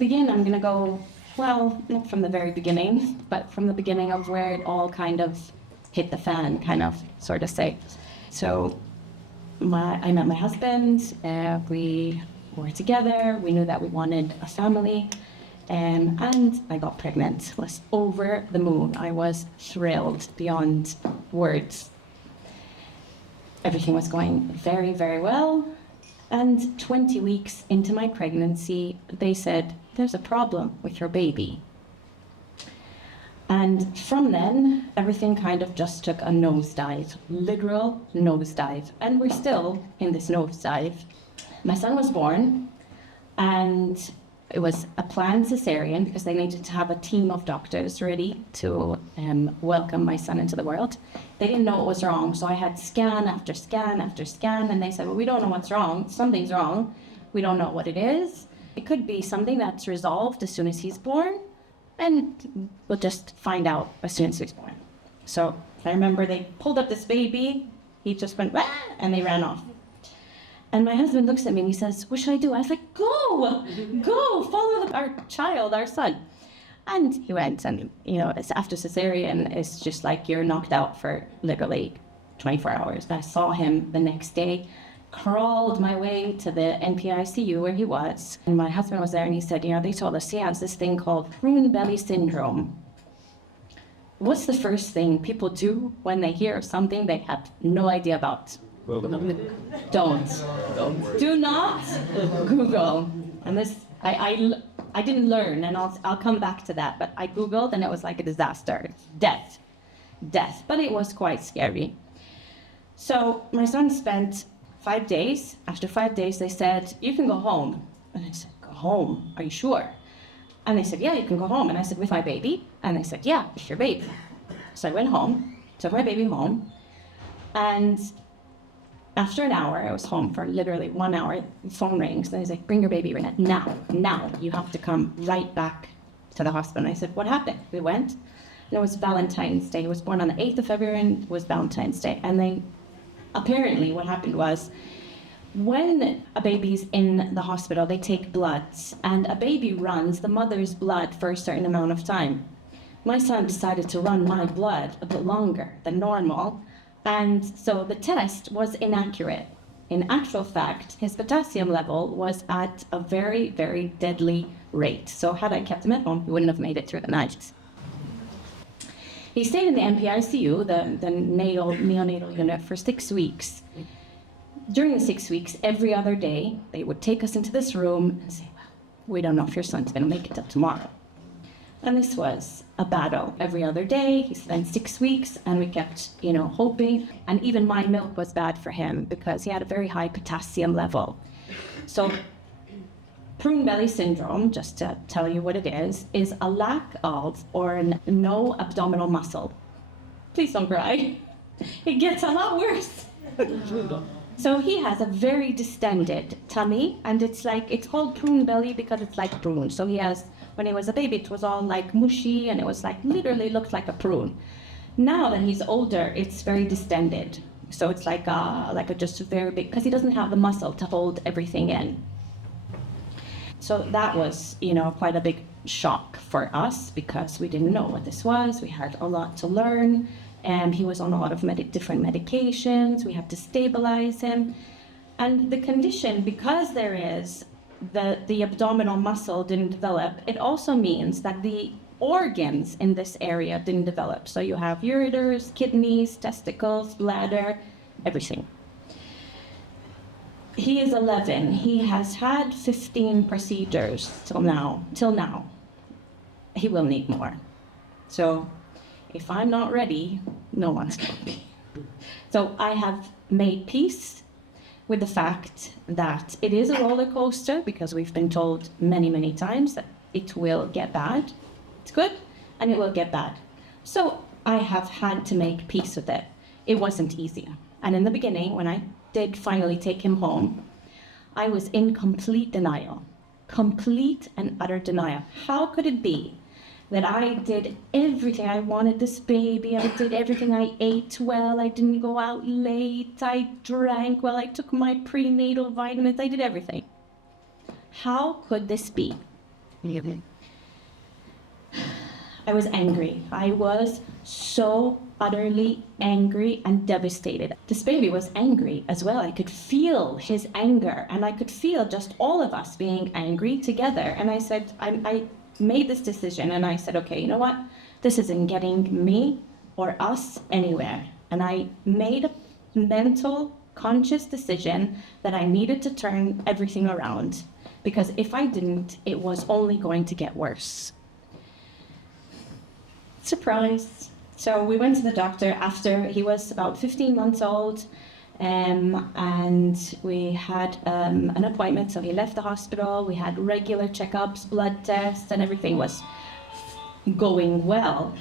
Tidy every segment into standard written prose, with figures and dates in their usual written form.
begin, I'm going to go, well, not from the very beginning, but from the beginning of where it all kind of hit the fan, kind of, sort of say. So I met my husband, we were together, we knew that we wanted a family, and I got pregnant. I was over the moon. I was thrilled beyond words. Everything was going very, very well. And 20 weeks into my pregnancy, they said, there's a problem with your baby. And from then, everything kind of just took a nosedive, literal nosedive. And we're still in this nosedive. My son was born, and it was a planned cesarean because they needed to have a team of doctors ready to welcome my son into the world. They didn't know what was wrong, so I had scan after scan after scan, and they said, well, we don't know what's wrong. Something's wrong. We don't know what it is. It could be something that's resolved as soon as he's born, and we'll just find out as soon as he's born. So I remember they pulled up this baby. He just went, "Wah!" And they ran off. And my husband looks at me and he says, what should I do? I was like, go, follow our child, our son. And he went, and, it's after cesarean, it's just like you're knocked out for literally 24 hours. And I saw him the next day, crawled my way to the NPICU where he was. And my husband was there, and he said, they told us he has this thing called prune belly syndrome. What's the first thing people do when they hear something they have no idea about? Do not Google. And this, I didn't learn, and I'll come back to that, but I Googled, and it was like a disaster. Death. But it was quite scary. So my son spent 5 days. After 5 days, they said, you can go home. And I said, go home? Are you sure? And they said, yeah, you can go home. And I said, with my baby? And they said, yeah, with your baby. So I went home, took my baby home, and after an hour, I was home for literally 1 hour. The phone rings, and he's like, bring your baby right now. You have to come right back to the hospital. And I said, what happened? We went, and it was Valentine's Day. He was born on the 8th of February, and it was Valentine's Day. And then apparently what happened was, when a baby's in the hospital, they take bloods, and a baby runs the mother's blood for a certain amount of time. My son decided to run my blood a bit longer than normal, and so the test was inaccurate. In actual fact, his potassium level was at a very, very deadly rate. So had I kept him at home, he wouldn't have made it through the night. He stayed in the NPICU, the neonatal unit, for 6 weeks. During the 6 weeks, every other day, they would take us into this room and say, well, we don't know if your son's going to make it till tomorrow. And this was a battle. Every other day, he spent 6 weeks, and we kept, hoping. And even my milk was bad for him because he had a very high potassium level. So prune belly syndrome, just to tell you what it is a lack of or no abdominal muscle. Please don't cry. It gets a lot worse. So he has a very distended tummy, and it's called prune belly because it's like prune. So he has, when he was a baby, it was all like mushy, and it was like literally looked like a prune. Now that he's older, it's very distended. So it's like a just very big, because he doesn't have the muscle to hold everything in. So that was, quite a big shock for us because we didn't know what this was. We had a lot to learn, and he was on a lot of different medications. We had to stabilize him. And the condition, because there is the abdominal muscle didn't develop, it also means that the organs in this area didn't develop. So you have ureters, kidneys, testicles, bladder, everything. He is 11. He has had 15 procedures till now. He will need more. So if I'm not ready, no one's going to be. So I have made peace with the fact that it is a roller coaster, because we've been told many, many times that it will get bad. It's good, and it will get bad. So I have had to make peace with it. It wasn't easy. And in the beginning, when I did finally take him home, I was in complete denial. Complete and utter denial. How could it be that I did everything? I wanted this baby, I did everything, I ate well, I didn't go out late, I drank well, I took my prenatal vitamins, I did everything. How could this be? I was angry. I was so utterly angry and devastated. This baby was angry as well. I could feel his anger, and I could feel just all of us being angry together. And I said, I made this decision, and I said, okay, you know what? This isn't getting me or us anywhere. And I made a mental, conscious decision that I needed to turn everything around, because if I didn't, it was only going to get worse. Surprise. So we went to the doctor after he was about 15 months old, and we had an appointment. So he left the hospital. We had regular checkups, blood tests, and everything was going well.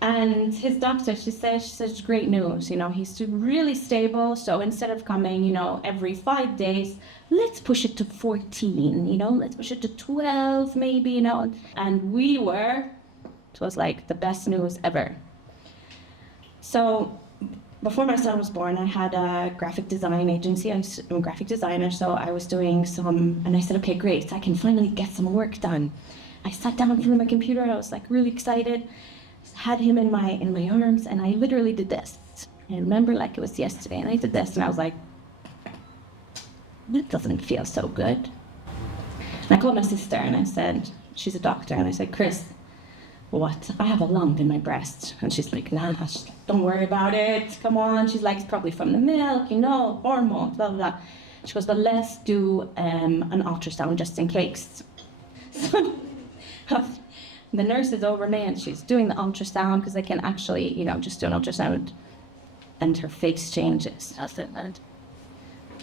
And his doctor, she says, great news, he's really stable. So instead of coming, every 5 days, let's push it to 14, let's push it to 12 maybe, And it was like the best news ever. So before my son was born, I had a graphic design agency. I'm a graphic designer, so I was doing and I said, okay, great, I can finally get some work done. I sat down in front of my computer, I was like really excited, had him in my arms, and I literally did this. I remember like it was yesterday, and I did this, and I was like, that doesn't feel so good. And I called my sister, and I said, she's a doctor, and I said, Chris, what? I have a lump in my breast. And she's like, nah, don't worry about it. Come on. She's like, it's probably from the milk, hormones, blah, blah, blah. She goes, but let's do an ultrasound just in case. So the nurse is over me, and she's doing the ultrasound because they can actually, just do an ultrasound. And her face changes. I said,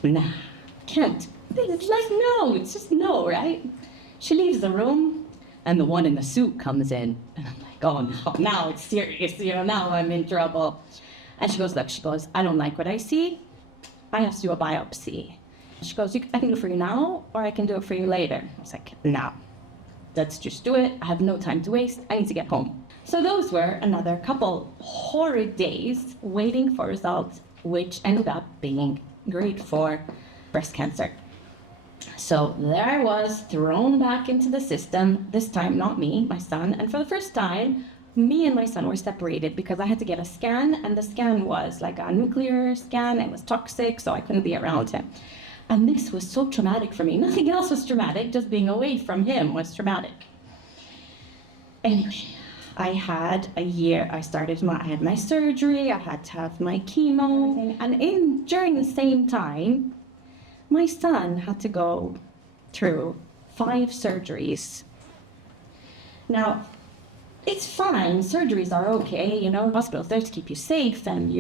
nah, can't. It's like, no, it's just no, right? She leaves the room. And the one in the suit comes in, and I'm like, oh no, now it's serious, now I'm in trouble. And she goes, look, I don't like what I see. I have to do a biopsy. She goes, I can do it for you now, or I can do it for you later. I was like, no, let's just do it. I have no time to waste. I need to get home. So those were another couple horrid days waiting for results, which ended up being grade 4 breast cancer. So there I was, thrown back into the system, this time not me, my son, and for the first time, me and my son were separated because I had to get a scan, and the scan was like a nuclear scan. It was toxic, so I couldn't be around him. And this was so traumatic for me. Nothing else was traumatic, just being away from him was traumatic. Anyway, I had a year, I had my surgery, I had to have my chemo, and during the same time, my son had to go through 5 surgeries. Now, it's fine, surgeries are okay, hospitals there to keep you safe, and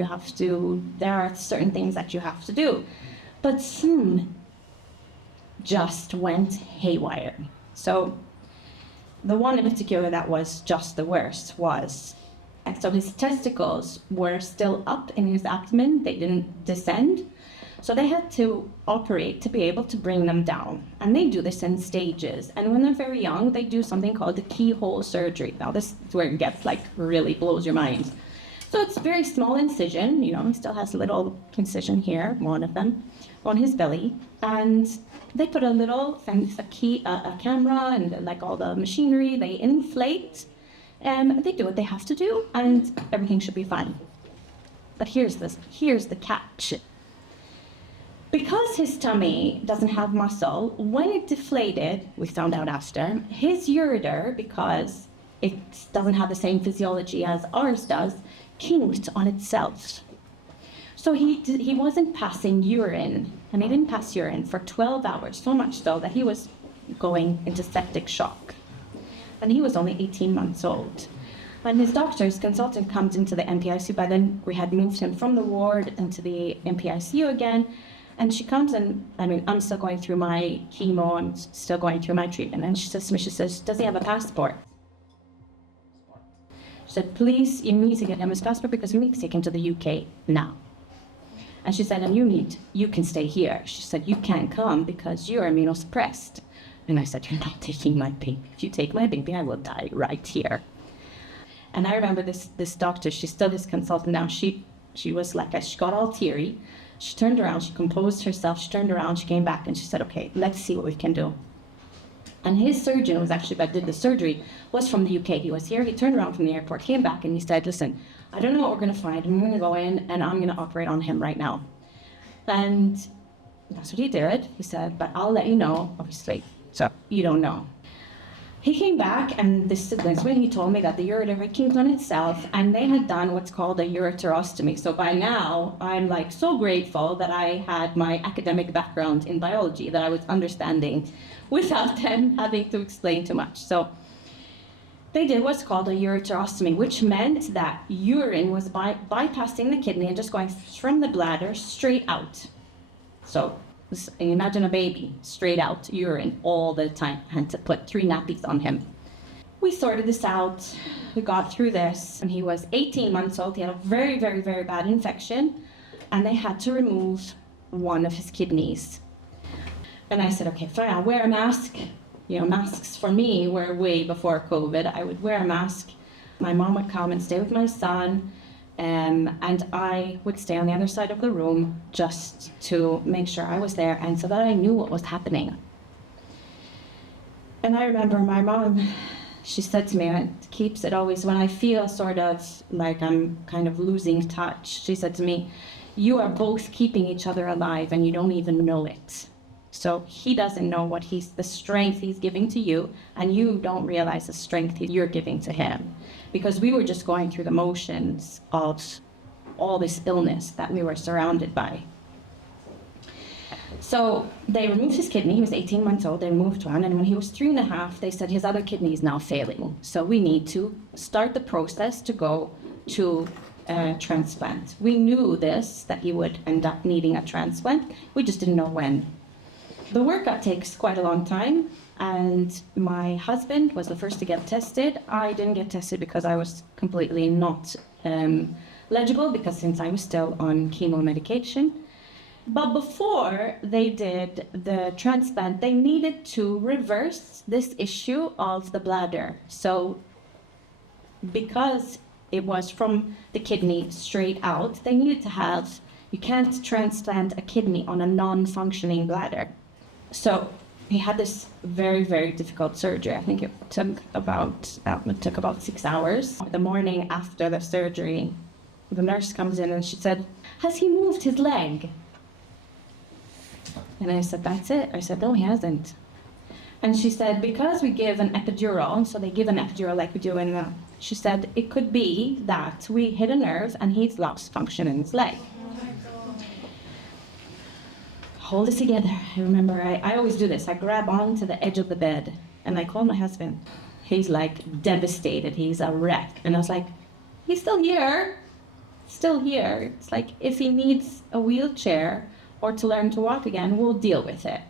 there are certain things that you have to do. But some just went haywire. So the one in particular that was just the worst so his testicles were still up in his abdomen, they didn't descend. So they had to operate to be able to bring them down. And they do this in stages. And when they're very young, they do something called the keyhole surgery. Now this is where it gets really blows your mind. So it's a very small incision, he still has a little incision here, one of them, on his belly. And they put a camera and all the machinery, they inflate, and they do what they have to do, and everything should be fine. But here's the catch. Because his tummy doesn't have muscle, when it deflated, we found out after, his ureter, because it doesn't have the same physiology as ours does, kinked on itself. So he wasn't passing urine, and he didn't pass urine for 12 hours, so much so that he was going into septic shock. And he was only 18 months old. When his doctor's consultant comes into the NPICU, by then we had moved him from the ward into the NPICU again, and she comes and, I'm still going through my chemo, I'm still going through my treatment. And she says to me, does he have a passport? She said, please, you need to get him his passport because we need to take him to the UK now. And she said, and you can stay here. She said, you can't come because you're immunosuppressed. And I said, you're not taking my baby. If you take my baby, I will die right here. And I remember this doctor, she's still his consultant now. She was she got all teary. She turned around, she composed herself, she turned around, she came back and she said, okay, let's see what we can do. And his surgeon was actually that did the surgery was from the UK. He was here. He turned around from the airport, came back, and he said, "Listen, I don't know what we're going to find. I'm going to go in and I'm going to operate on him right now." And that's what he did. He said, "But I'll let you know, obviously, so you don't know." He came back, and this is when he told me that the ureter kinked on itself, and they had done what's called a ureterostomy. So by now, I'm like so grateful that I had my academic background in biology, that I was understanding without them having to explain too much. So they did what's called a ureterostomy, which meant that urine was bypassing the kidney and just going from the bladder straight out. So imagine a baby, straight out urine all the time. Had to put 3 nappies on him. We sorted this out. We got through this, and he was 18 months old. He had a very, very, very bad infection, and they had to remove one of his kidneys. And I said, "Okay, fine, I'll wear a mask." You know, masks for me were way before COVID. I would wear a mask. My mom would come and stay with my son, and I would stay on the other side of the room just to make sure I was there and so that I knew what was happening. And I remember my mom, she said to me, and it keeps it always, when I feel sort of like I'm kind of losing touch, she said to me, "You are both keeping each other alive and you don't even know it." So he doesn't know the strength he's giving to you, and you don't realize the strength you're giving to him. Because we were just going through the motions of all this illness that we were surrounded by. So they removed his kidney. He was 18 months old. They removed one, and when he was 3.5, they said his other kidney is now failing. So we need to start the process to go to transplant. We knew that he would end up needing a transplant. We just didn't know when. The workup takes quite a long time, and my husband was the first to get tested. I didn't get tested because I was completely not legible, because since I was still on chemo medication. But before they did the transplant, they needed to reverse this issue of the bladder. So because it was from the kidney straight out, they needed to have, you can't transplant a kidney on a non-functioning bladder. So he had this very, very difficult surgery. I think it took about 6 hours. The morning after the surgery, the nurse comes in and she said, "Has he moved his leg?" And I said, "That's it." I said, "No, he hasn't." And she said, "Because we give an epidural," so they give an epidural like we do in she said, "It could be that we hit a nerve and he's lost function in his leg." Hold it together. I remember I always do this. I grab onto the edge of the bed and I call my husband. He's like devastated. He's a wreck. And I was like, "He's still here. Still here. It's like if he needs a wheelchair or to learn to walk again, we'll deal with it."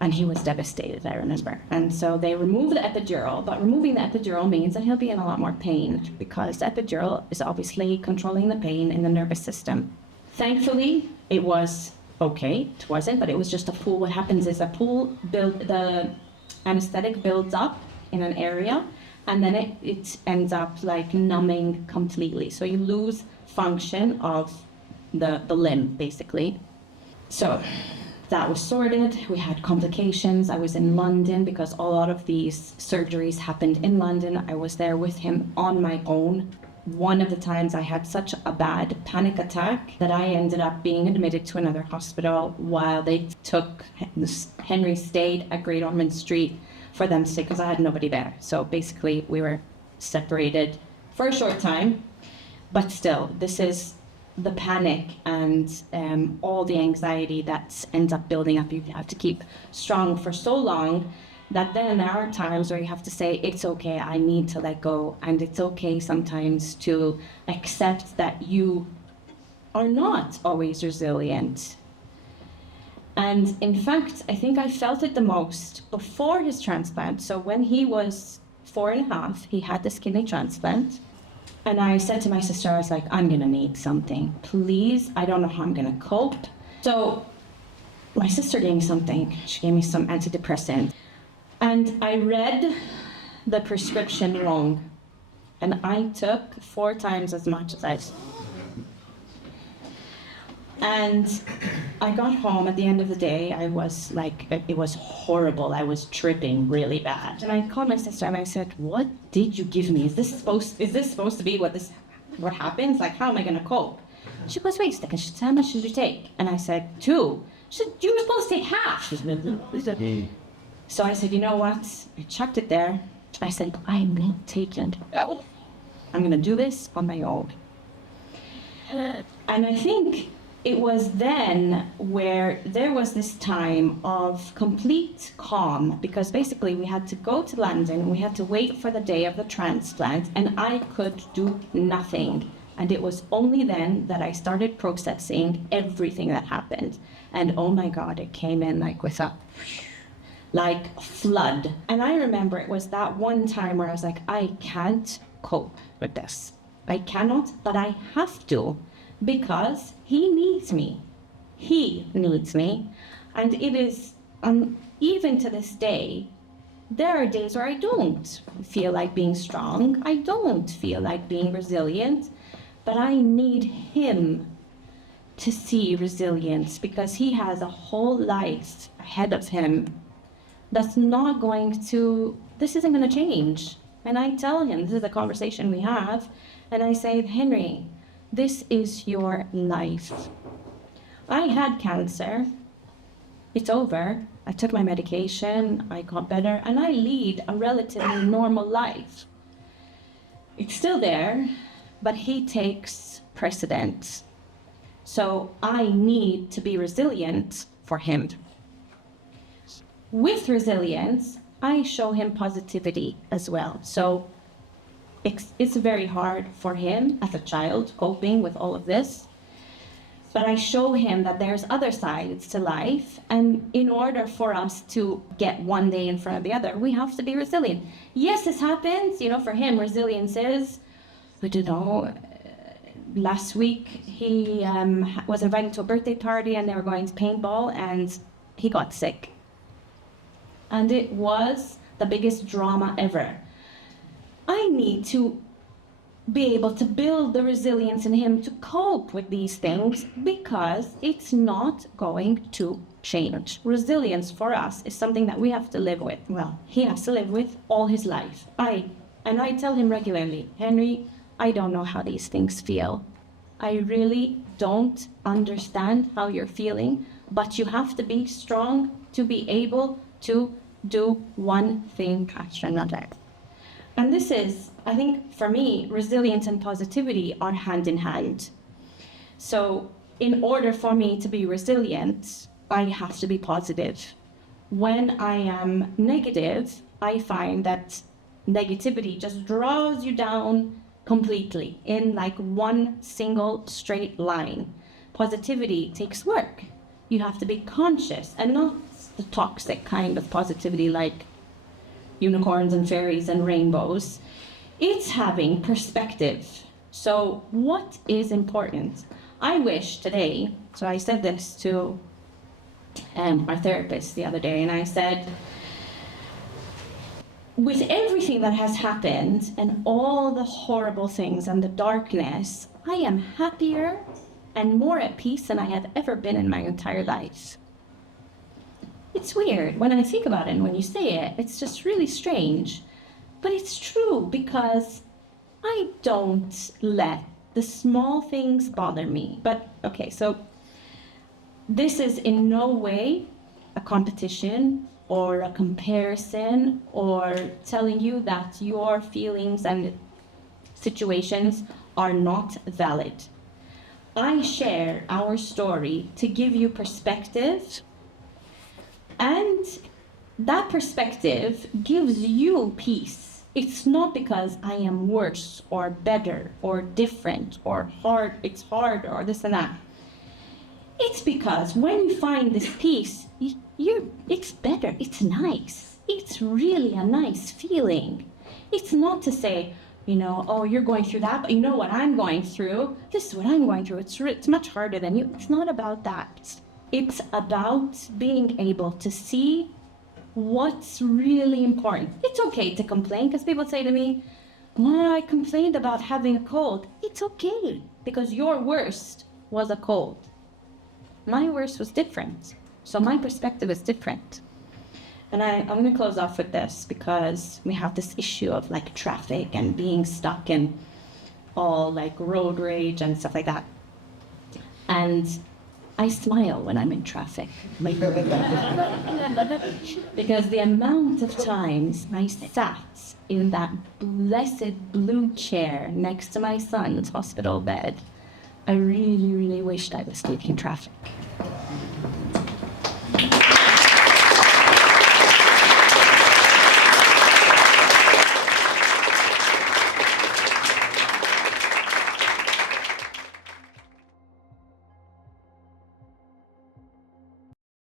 And he was devastated, I remember. And so they removed the epidural, but removing the epidural means that he'll be in a lot more pain, because the epidural is obviously controlling the pain in the nervous system. Thankfully, it was okay. It wasn't, but it was just a pool. What happens is the anesthetic builds up in an area, and then it ends up like numbing completely. So you lose function of the limb, basically. So that was sorted. We had complications. I was in London because a lot of these surgeries happened in London. I was there with him on my own. One of the times I had such a bad panic attack that I ended up being admitted to another hospital while they took Henry stayed at Great Ormond Street for them to stay, because I had nobody there. So basically we were separated for a short time, but still, this is the panic and all the anxiety that ends up building up. You have to keep strong for so long that then there are times where you have to say, "It's okay, I need to let go." And it's okay sometimes to accept that you are not always resilient. And in fact, I think I felt it the most before his transplant. So when he was 4.5, he had this kidney transplant. And I said to my sister, I was like, "I'm gonna need something, please. I don't know how I'm gonna cope." So my sister gave me something. She gave me some antidepressant. And I read the prescription wrong. And I took 4 times as much as And I got home at the end of the day. I was like, it was horrible. I was tripping really bad. And I called my sister and I said, "What did you give me? Is this supposed to be what happens? Like, how am I going to cope?" She goes, "Wait a second." She said, "How much should you take?" And I said, "2." She said, "You were supposed to take half." So I said, "You know what?" I chucked it there. I said, "I'm not taking it. I'm going to do this on my own." And I think it was then where there was this time of complete calm, because basically we had to go to London, we had to wait for the day of the transplant, and I could do nothing. And it was only then that I started processing everything that happened. And oh my God, it came in like with a flood. And I remember it was that one time where I was like, I can't cope with this. I cannot, but I have to, because he needs me. He needs me. And it is, even to this day, there are days where I don't feel like being strong. I don't feel like being resilient, but I need him to see resilience, because he has a whole life ahead of him that's not going to, this isn't going to change. And I tell him, this is a conversation we have, and I say, "Henry, this is your life. I had cancer. It's over. I took my medication. I got better. And I lead a relatively normal life. It's still there, but he takes precedence. So I need to be resilient for him." With resilience, I show him positivity as well. So it's very hard for him as a child coping with all of this. But I show him that there's other sides to life. And in order for us to get one day in front of the other, we have to be resilient. Yes, this happens. For him, resilience is, I don't know, last week he was invited to a birthday party and they were going to paintball and he got sick. And it was the biggest drama ever. I need to be able to build the resilience in him to cope with these things, because it's not going to change. Resilience for us is something that we have to live with. Well, he has to live with all his life. I tell him regularly, "Henry, I don't know how these things feel. I really don't understand how you're feeling, but you have to be strong to be able to do one thing after another." And this is, I think, for me, resilience and positivity are hand in hand. So in order for me to be resilient, I have to be positive. When I am negative, I find that negativity just draws you down completely in like one single straight line. Positivity takes work. You have to be conscious, and not the toxic kind of positivity like unicorns and fairies and rainbows. It's having perspective. So what is important? I wish today, so I said this to our therapist the other day, and I said, with everything that has happened and all the horrible things and the darkness, I am happier and more at peace than I have ever been in my entire life. It's weird when I think about it, and when you say it, it's just really strange. But it's true, because I don't let the small things bother me. But okay, so this is in no way a competition or a comparison or telling you that your feelings and situations are not valid. I share our story to give you perspective, and that perspective gives you peace. It's not because I am worse or better or different or it's harder or this and that. It's because when you find this peace, it's better, it's nice. It's really a nice feeling. It's not to say, oh, you're going through that, but you know what I'm going through? This is what I'm going through. It's much harder than you. It's not about that. It's about being able to see what's really important. It's okay to complain, because people say to me, "Well, I complained about having a cold." It's okay, because your worst was a cold. my worst was different. So my perspective is different. And I'm going to close off with this because we have this issue of like traffic and being stuck in all like road rage and stuff like that. And I smile when I'm in traffic. Because the amount of times I sat in that blessed blue chair next to my son's hospital bed, I really, really wished I was stuck in traffic.